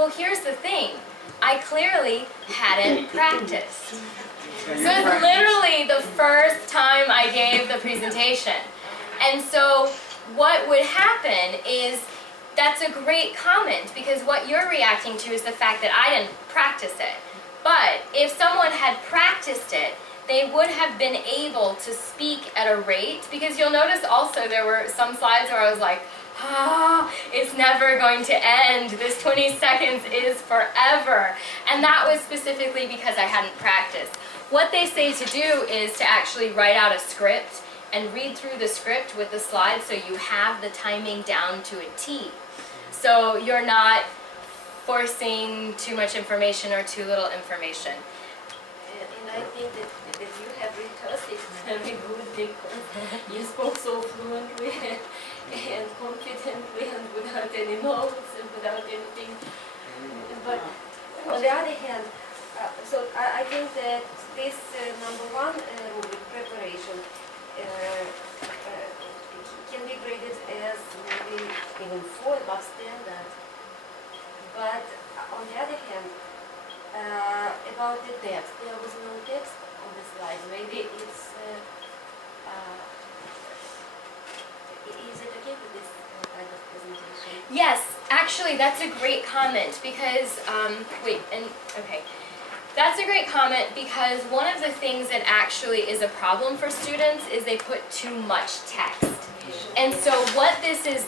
Well, here's the thing. I clearly hadn't practiced. So it's literally the first time I gave the presentation. And so what would happen is, that's a great comment, because what you're reacting to is the fact that I didn't practice it. But if someone had practiced it, they would have been able to speak at a rate, because you'll notice also there were some slides where I was like, it's never going to end. This 20 seconds is forever. And that was specifically because I hadn't practiced. What they say to do is to actually write out a script and read through the script with the slides so you have the timing down to a T. So you're not forcing too much information or too little information. And I think that you have rehearsed it very good, because you spoke so fluently and confidently and without any notes and without anything. But on the other hand, so I think that this number one rubric, preparation, can be graded as maybe even 4 above standard. But on the other hand, about the text, there was no text on the slides. Maybe it's is it okay with this kind of presentation? Yes, actually that's a great comment, because, that's a great comment, because one of the things that actually is a problem for students is they put too much text. And so what this is,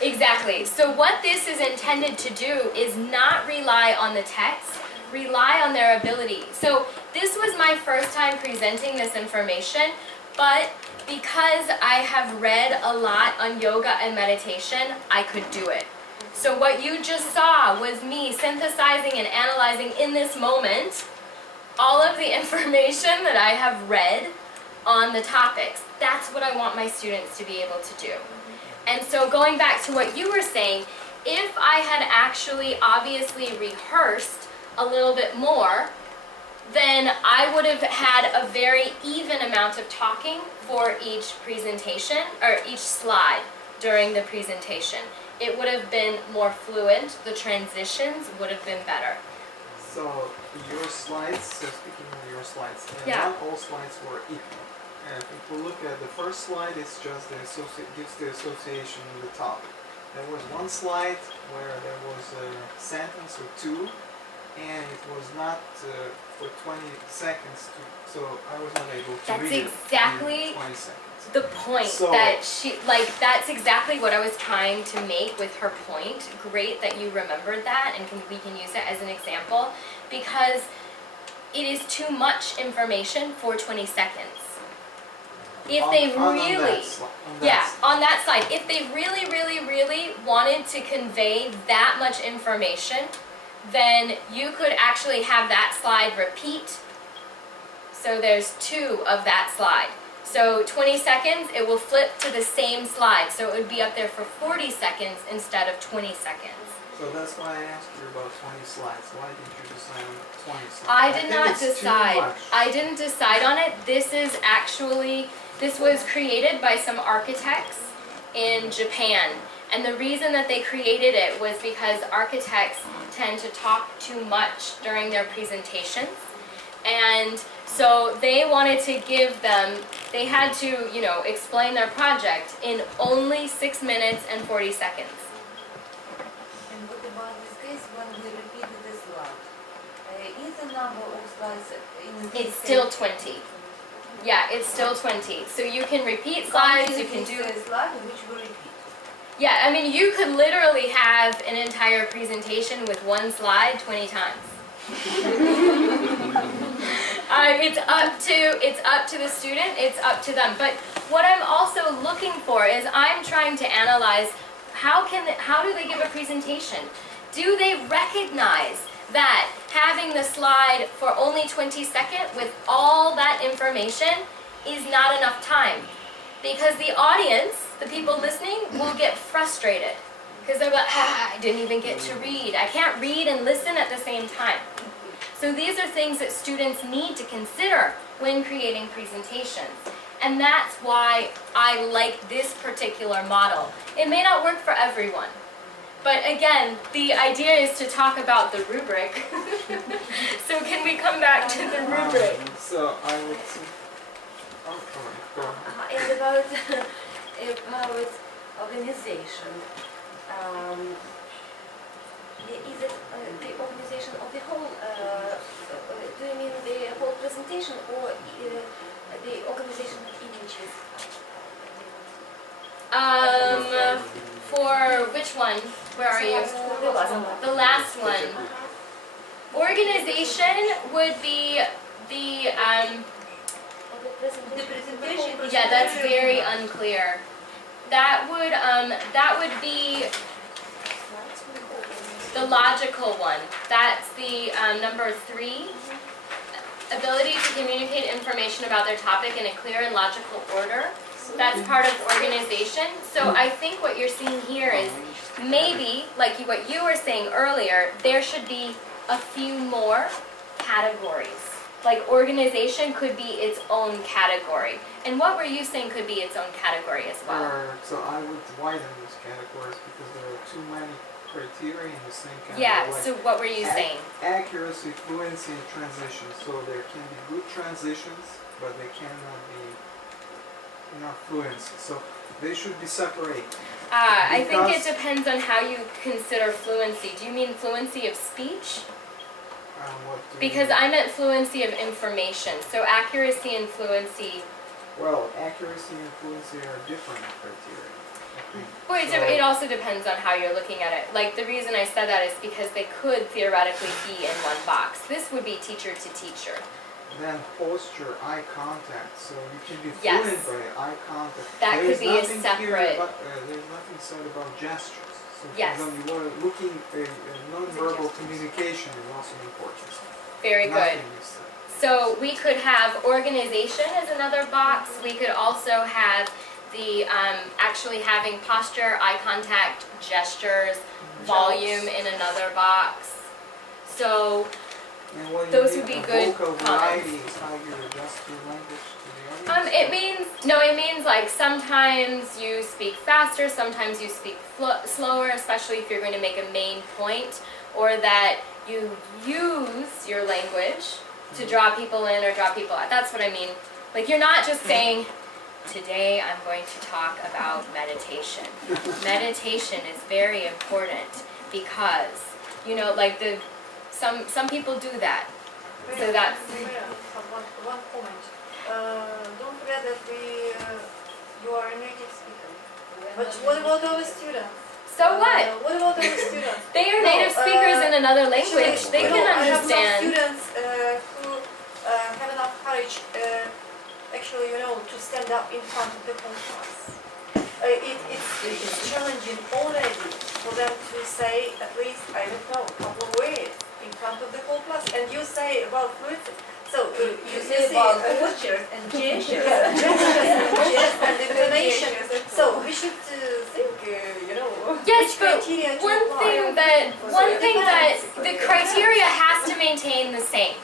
exactly, so what this is intended to do is not rely on the text, rely on their ability. So this was my first time presenting this information, but because I have read a lot on yoga and meditation, I could do it. So what you just saw was me synthesizing and analyzing in this moment all of the information that I have read on the topics. That's what I want my students to be able to do. And so going back to what you were saying, if I had actually obviously rehearsed a little bit more, then I would have had a very even amount of talking for each presentation, or each slide during the presentation. It would have been more fluent, the transitions would have been better. So your slides, speaking of your slides, not all slides were equal. If we look at the first slide, it's just gives the association with the topic. There was one slide where there was a sentence or two, and it was not for 20 seconds, so I was not able to read it in 20 seconds. The point that she, that's exactly what I was trying to make with her point. Great that you remembered that, and we can use it as an example, because it is too much information for 20 seconds. If they on that slide, if they really wanted to convey that much information, then you could actually have that slide repeat. So there's 2 of that slide. So 20 seconds, it will flip to the same slide. So it would be up there for 40 seconds instead of 20 seconds. So that's why I asked you about 20 slides. Why didn't you decide on 20 slides? I did not decide. I didn't decide on it. This was created by some architects in Japan. And the reason that they created it was because architects tend to talk too much during their presentations. And so they wanted to give them, they had to, explain their project in only 6 minutes and 40 seconds. And what about this case when we repeated the slide? Is the number of slides in this It's still 20. Yeah, it's still 20. So you can repeat slides, you can do a slide which we repeat. Yeah, I mean, you could literally have an entire presentation with one slide 20 times. It's up to the student, it's up to them. But what I'm also looking for is I'm trying to analyze how do they give a presentation? Do they recognize that having the slide for only 20 seconds with all that information is not enough time? Because the audience, the people listening, will get frustrated. Because they're like, I didn't even get to read. I can't read and listen at the same time. So these are things that students need to consider when creating presentations. And that's why I like this particular model. It may not work for everyone, But again, the idea is to talk about the rubric. So can we come back to the rubric? So I would say, oh, go on. And about organization, is it the organization of the whole, do you mean the whole presentation or the organization of images? For which one? Where are you? The last one. Organization would be the, The presentation. yeah, that's very unclear. That would be the logical one. That's the number 3. Ability to communicate information about their topic in a clear and logical order. That's part of organization. So I think what you're seeing here is maybe, like what you were saying earlier, there should be a few more categories. Like organization could be its own category. And what were you saying could be its own category as well? So I would widen those categories because there are too many criteria in the same category. Yeah, like so what were you saying? Accuracy, fluency, and transitions. So there can be good transitions, but they cannot be enough fluency. So they should be separated. I think it Because- depends on how you consider fluency. Do you mean fluency of speech? What do you Because mean? I meant fluency of information. So accuracy and fluency. Well, accuracy and fluency are different criteria, I think. Well, So- it also depends on how you're looking at it. Like the reason I said that is because they could theoretically be in one box. This would be teacher to teacher. Then posture, eye contact, so you can be Yes. fluent by eye contact. That There could is be a nothing here separate- about- there's nothing said about gestures. So for Yes. example, you are looking, non-verbal communication is also important. Very good. Nothing is said. So we could have organization as another box. We could also have the actually having posture, eye contact, gestures, volume in another box. So And what you Those mean would be a good vocal comments. variety is how you adjust your language to the audience. it means like sometimes you speak faster, sometimes you speak slower, especially if you're going to make a main point, or that you use your language to draw people in or draw people out. That's what I mean. Like you're not just saying, today I'm going to talk about meditation. Meditation is very important because, like some people do that. So that's, One comment. Don't forget that you are a native speaker. But what about our students? so what? What about our students? They are No, native speakers in another language. Actually, They can I have some understand. students who have enough courage, actually, to stand up in front of the whole class. It's challenging already for them to say at least, I don't know, a couple of words in front of the whole class. And you say about fluency. So you say about postures and gestures, and intonation. So we should think, Yes, which but criteria to one apply. thing that the criteria has to maintain the same.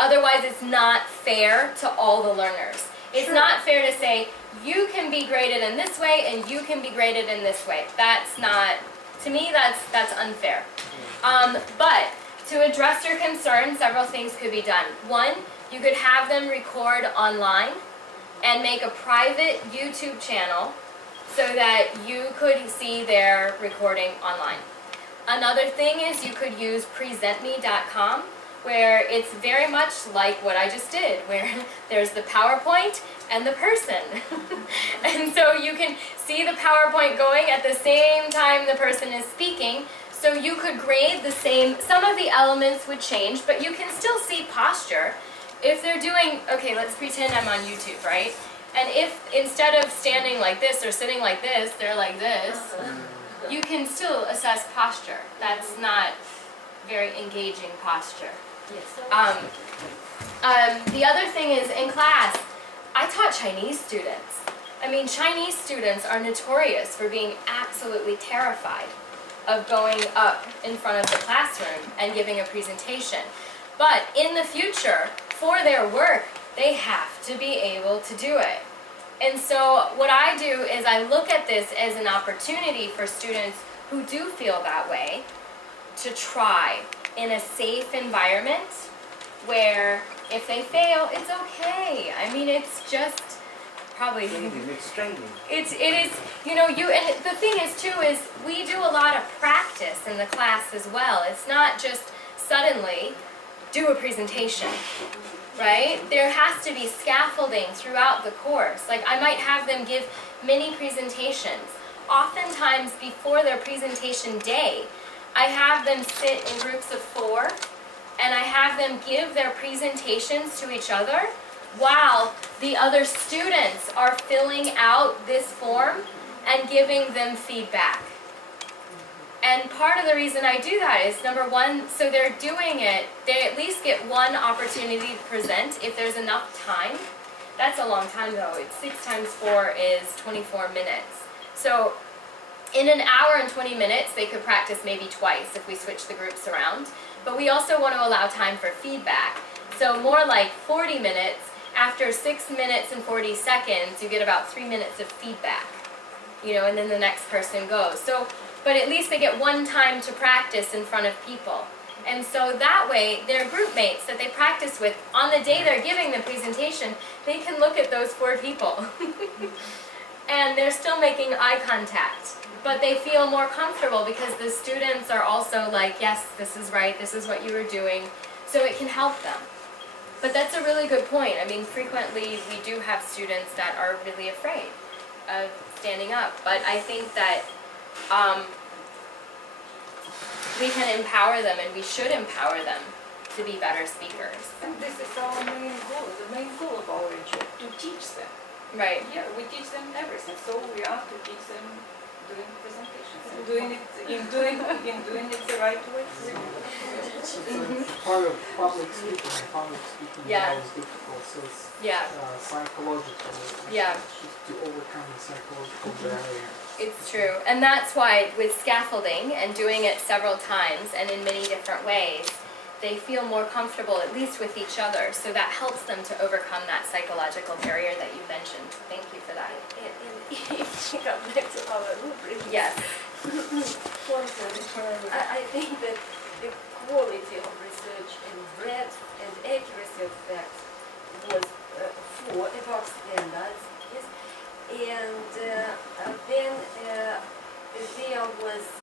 Otherwise, it's not fair to all the learners. It's Sure. not fair to say you can be graded in this way and you can be graded in this way. That's not, to me, that's unfair. But to address your concern, several things could be done. One, you could have them record online and make a private YouTube channel so that you could see their recording online. Another thing is you could use presentme.com, where it's very much like what I just did, where there's the PowerPoint and the person. And so you can see the PowerPoint going at the same time the person is speaking. So you could grade the same, some of the elements would change, but you can still see posture. If they're doing, okay, let's pretend I'm on YouTube, right? And if instead of standing like this or sitting like this, they're like this, you can still assess posture. That's not very engaging posture. The other thing is in class, I taught Chinese students. I mean, Chinese students are notorious for being absolutely terrified of going up in front of the classroom and giving a presentation. But in the future, for their work, they have to be able to do it. And so what I do is I look at this as an opportunity for students who do feel that way to try in a safe environment where if they fail, it's okay. I mean, it's just probably It's training. it is, you know, and the thing is too is we do a lot of practice in the class as well. It's not just suddenly do a presentation, right? There has to be scaffolding throughout the course. Like I might have them give mini presentations. Oftentimes before their presentation day, I have them sit in groups of 4 and I have them give their presentations to each other while the other students are filling out this form and giving them feedback. And part of the reason I do that is, number one, so they're doing it, they at least get one opportunity to present if there's enough time. That's a long time though. It's 6 times 4 is 24 minutes. So in an hour and 20 minutes, they could practice maybe twice if we switch the groups around. But we also want to allow time for feedback. So more like 40 minutes. After 6 minutes and 40 seconds, you get about 3 minutes of feedback, you know, and then the next person goes. So, but at least they get one time to practice in front of people. And so that way, their group mates that they practice with, on the day they're giving the presentation, they can look at those 4 people. And they're still making eye contact. But they feel more comfortable because the students are also like, yes, this is right, this is what you were doing. So it can help them. But that's a really good point. I mean, frequently we do have students that are really afraid of standing up. But I think that we can empower them and we should empower them to be better speakers. And this is our main goal, the main goal of our job, to teach them. Right. Yeah, we teach them everything, so we have to teach them doing presentations, and doing it the right way. It's part of public speaking, and public speaking Yeah. is always difficult, so it's Yeah. psychological. Yeah. Just to overcome the psychological barrier. It's true. And that's why with scaffolding and doing it several times and in many different ways, they feel more comfortable, at least with each other. So that helps them to overcome that psychological barrier that you mentioned. Thank you for that. And if we come back to our rubric, Yes. I think that the quality of